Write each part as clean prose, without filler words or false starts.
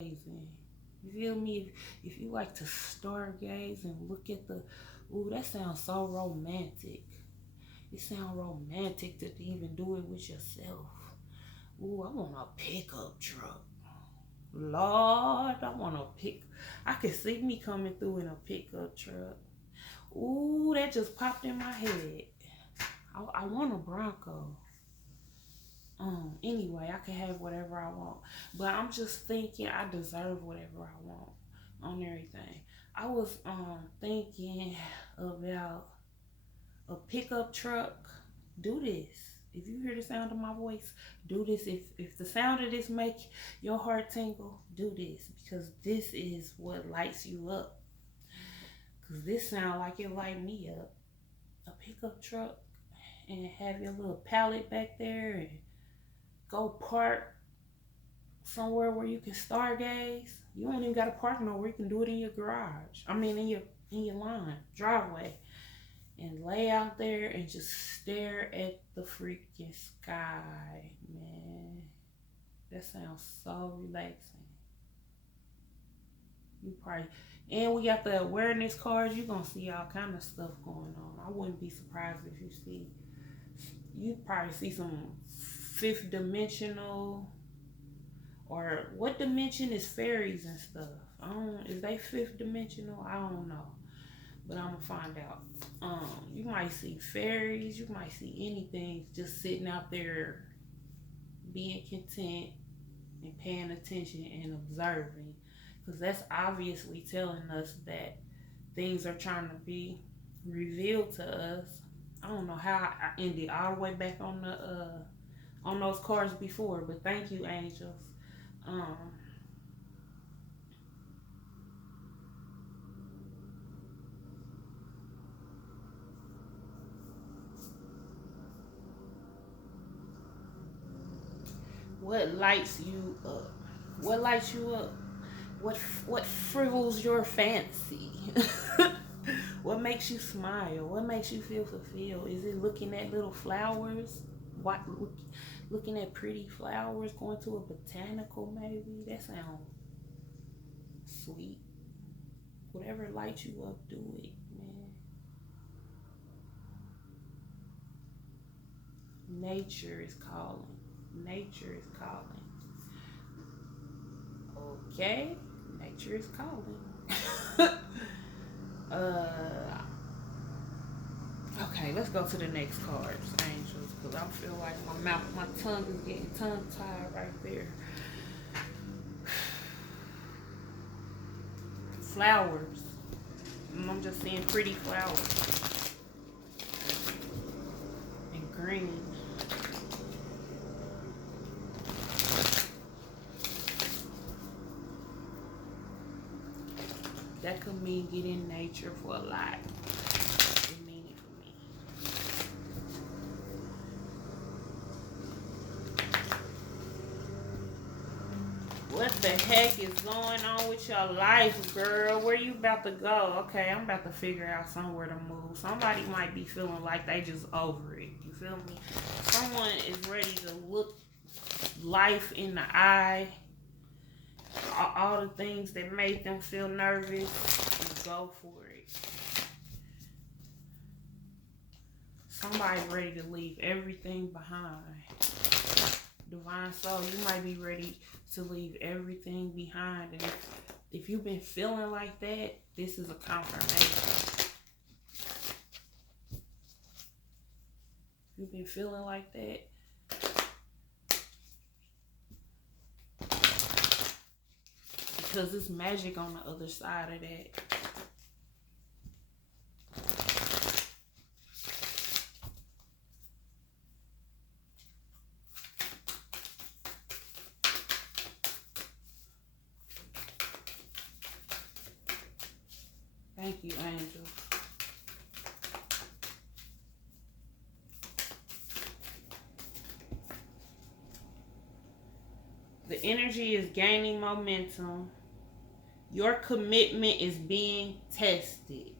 You feel me? If you like to stargaze and look at the, ooh, that sounds so romantic. It sounds romantic to even do it with yourself. Ooh, I want a pickup truck. Lord, I want a pick. I can see me coming through in a pickup truck. Ooh, that just popped in my head. I want a Bronco. Anyway, I can have whatever I want. But I'm just thinking I deserve whatever I want on everything. I was thinking about a pickup truck. Do this. If you hear the sound of my voice, do this. If the sound of this make your heart tingle, do this. Because this is what lights you up. Because this sound like it light me up. A pickup truck and have your little pallet back there and go park somewhere where you can stargaze. You don't even gotta park nowhere. You can do it in your garage. I mean in your lawn, driveway. And lay out there and just stare at the freaking sky, man. That sounds so relaxing. You probably and we got the awareness cards. You're gonna see all kind of stuff going on. I wouldn't be surprised if you probably see some fifth dimensional, or what dimension is fairies and stuff. I don't, is they fifth dimensional? I don't know. But I'm gonna find out. You might see fairies, you might see anything just sitting out there being content and paying attention and observing. Because that's obviously telling us that things are trying to be revealed to us. I don't know how I ended all the way back on those cards before, but thank you, angels. Um, what lights you up? What lights you up? What frivels your fancy? What makes you smile? What makes you feel fulfilled? Is it looking at little flowers? What looking at pretty flowers? Going to a botanical maybe? That sounds sweet. Whatever lights you up, do it, man. Nature is calling. Nature is calling. Okay, nature is calling. uh, okay, let's go to the next cards, angels, because I feel like my tongue is getting tongue tied right there. Flowers. I'm just seeing pretty flowers and green. That could mean get in nature for a lot. It mean it for me. What the heck is going on with your life, girl? Where you about to go? Okay, I'm about to figure out somewhere to move. Somebody might be feeling like they just over it. You feel me? Someone is ready to look life in the eye. All the things that made them feel nervous, and go for it. Somebody ready to leave everything behind. Divine soul, you might be ready to leave everything behind. And if you've been feeling like that, this is a confirmation. If you've been feeling like that, because there's magic on the other side of that. Thank you, angels. The energy is gaining momentum. Your commitment is being tested.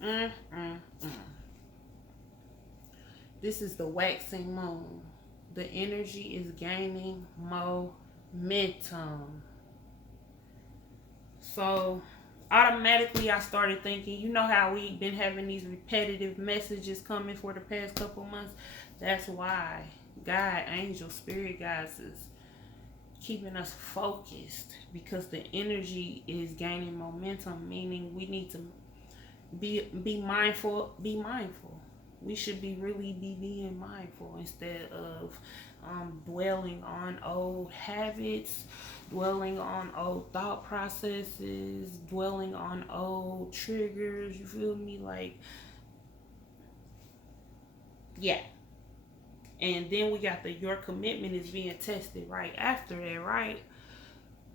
Mm, mm, mm. This is the waxing moon. The energy is gaining momentum. So automatically I started thinking, you know how we've been having these repetitive messages coming for the past couple months? That's why God, angel, spirit guides is keeping us focused, because the energy is gaining momentum, meaning we need to be mindful, we should be being mindful instead of dwelling on old habits, dwelling on old thought processes, dwelling on old triggers. You feel me? Like, yeah. And then we got your commitment is being tested right after that, right?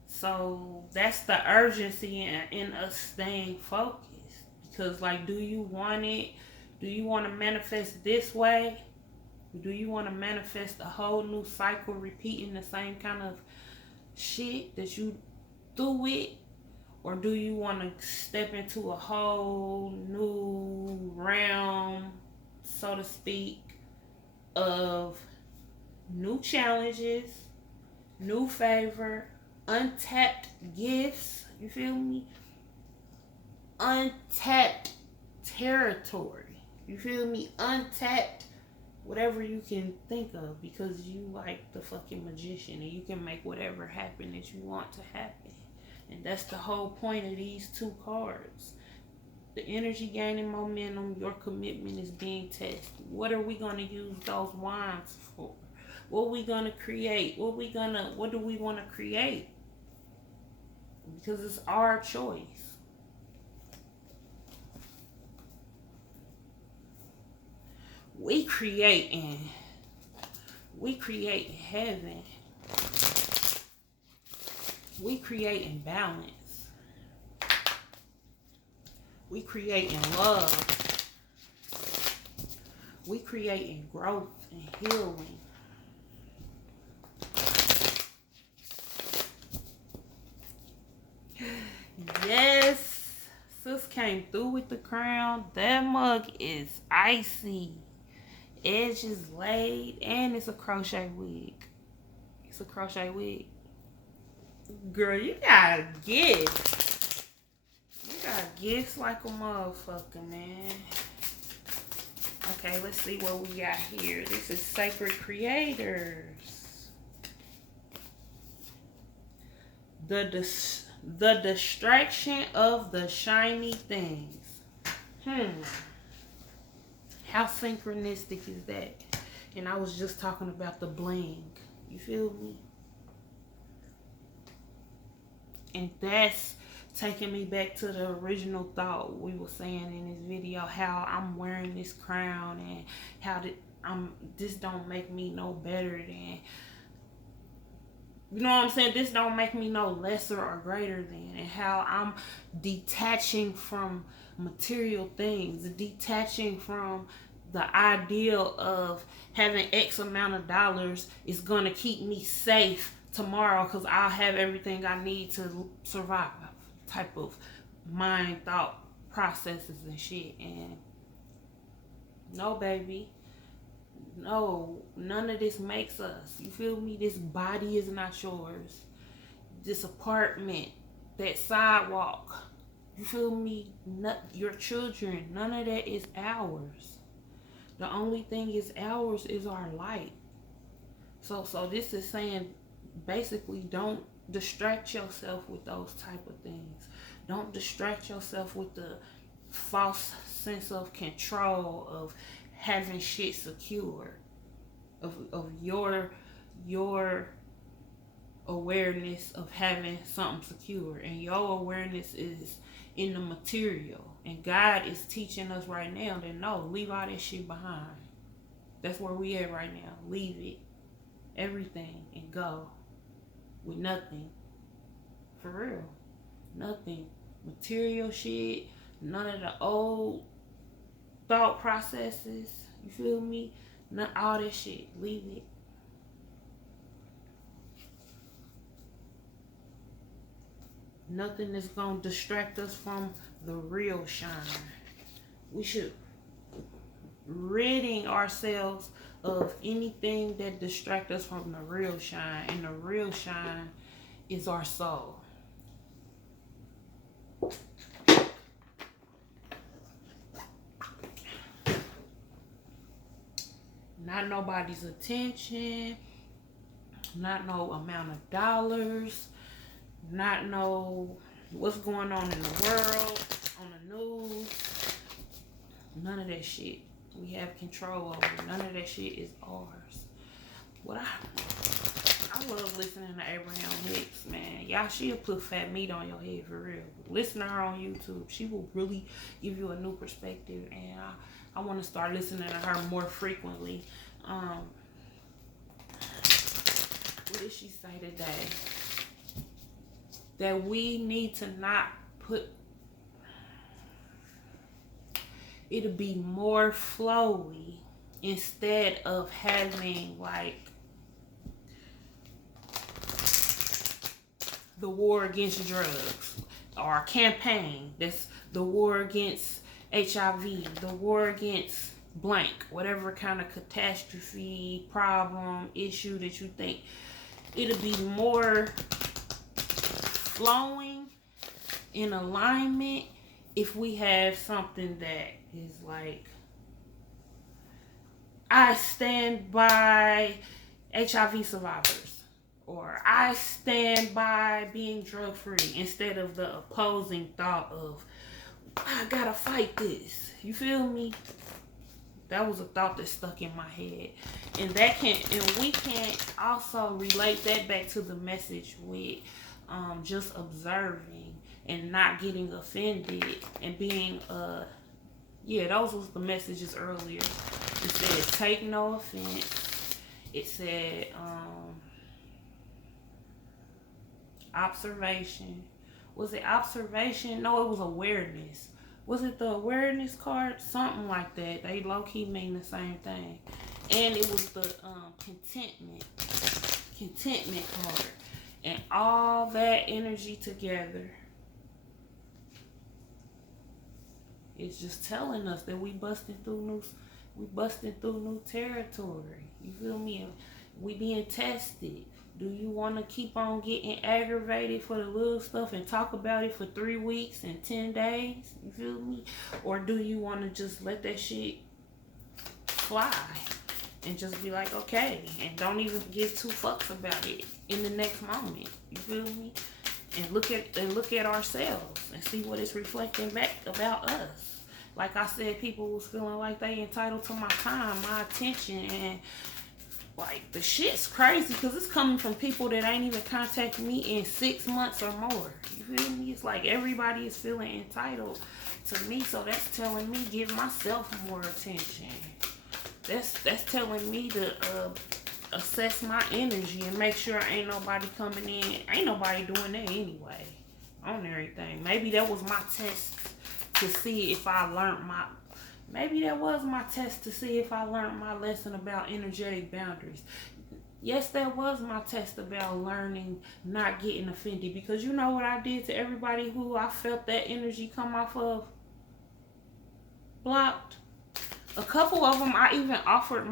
So that's the urgency in us staying focused. Because, like, do you want it? Do you want to manifest this way? Do you want to manifest a whole new cycle repeating the same kind of shit that you do with? Or do you want to step into a whole new realm, so to speak, of new challenges, new favor, untapped gifts? You feel me? Untapped territory. You feel me? Untapped whatever you can think of, because you like the fucking magician and you can make whatever happen that you want to happen. And that's the whole point of these two cards. The energy gaining momentum, your commitment is being tested. What are we going to use those wands for? What are we going to create? What do we want to create? Because it's our choice. We create heaven. We create in balance. We create in love. We create in growth and healing. Yes, sis came through with the crown. That mug is icy. Edges laid, and it's a crochet wig. It's a crochet wig. Girl, you got gifts. You got gifts like a motherfucker, man. Okay, let's see what we got here. This is Sacred Creators. The distraction of the shiny things. How synchronistic is that? And I was just talking about the bling. You feel me? And that's taking me back to the original thought we were saying in this video, how I'm wearing this crown and how this don't make me no better than, you know what I'm saying? This don't make me no lesser or greater than, and how I'm detaching from material things, detaching from the ideal of having X amount of dollars is going to keep me safe tomorrow because I'll have everything I need to survive type of mind thought processes and shit. And no, baby, no, none of this makes us. You feel me? This body is not yours. This apartment, that sidewalk, you feel me? Your children, none of that is ours. The only thing is ours is our light. So this is saying, basically, don't distract yourself with those type of things. Don't distract yourself with the false sense of control of having shit secure, of your awareness of having something secure, and your awareness is in the material. And God is teaching us right now that no, leave all that shit behind. That's where we at right now. Leave it, everything, and go with nothing. For real, nothing. Material shit, none of the old thought processes. You feel me? Not all that shit. Leave it. Nothing is gonna distract us from the real shine. We should ridding ourselves of anything that distract us from the real shine, and the real shine is our soul. not nobody's attention, not no amount of dollars, not know what's going on in the world, on the news. None of that shit. We have control over. None of that shit is ours. What I love listening to Abraham Hicks, man. Y'all, she'll put fat meat on your head for real. Listen to her on YouTube. She will really give you a new perspective, and I want to start listening to her more frequently. What did she say today? That we need to not put, it'll be more flowy instead of having like the war against drugs or a campaign that's the war against HIV, the war against blank, whatever kind of catastrophe, problem, issue that you think. It'll be more flowing in alignment if we have something that is like, I stand by HIV survivors, or I stand by being drug free, instead of the opposing thought of, I gotta fight this. You feel me? That was a thought that stuck in my head. And we can also relate that back to the message with just observing and not getting offended and being those was the messages earlier. It said take no offense. It said observation. Was it observation? No, it was awareness. Was it the awareness card? Something like that. They low-key mean the same thing. And it was the contentment card. And all that energy together is just telling us that we busting through new territory. You feel me? We being tested. Do you want to keep on getting aggravated for the little stuff and talk about it for 3 weeks and 10 days? You feel me? Or do you want to just let that shit fly and just be like, okay, and don't even give 2 fucks about it in the next moment? You feel me? And look at ourselves and see what it's reflecting back about us. Like I said, people was feeling like they entitled to my time, my attention, and like the shit's crazy because it's coming from people that ain't even contacted me in 6 months or more. You feel me? It's like everybody is feeling entitled to me, so that's telling me give myself more attention. That's telling me to assess my energy and make sure ain't nobody coming in. Ain't nobody doing that anyway on everything. Maybe that was my test to see if I learned my. Maybe that was my test to see if I learned my lesson about energetic boundaries. Yes, that was my test about learning not getting offended. Because you know what I did to everybody who I felt that energy come off of? Blocked. A couple of them I even offered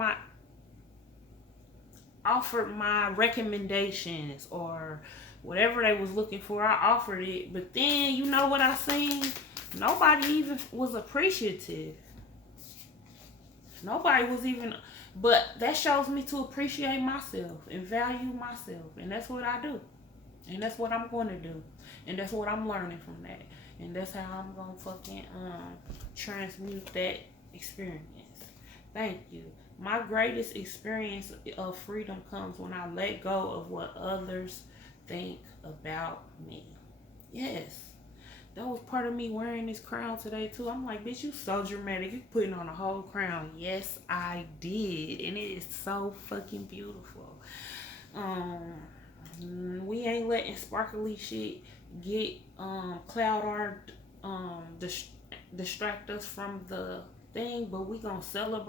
my recommendations or whatever they was looking for. I offered it. But then you know what I seen? Nobody even was appreciative. Nobody was even, but that shows me to appreciate myself and value myself. And that's what I do. And that's what I'm going to do. And that's what I'm learning from that. And that's how I'm going to fucking transmute that experience. Thank you. My greatest experience of freedom comes when I let go of what others think about me. Yes. That was part of me wearing this crown today too. I'm like, bitch, you so dramatic. You putting on a whole crown. Yes, I did. And it is so fucking beautiful. We ain't letting sparkly shit get cloud art distract us from the thing, but we gonna celebrate.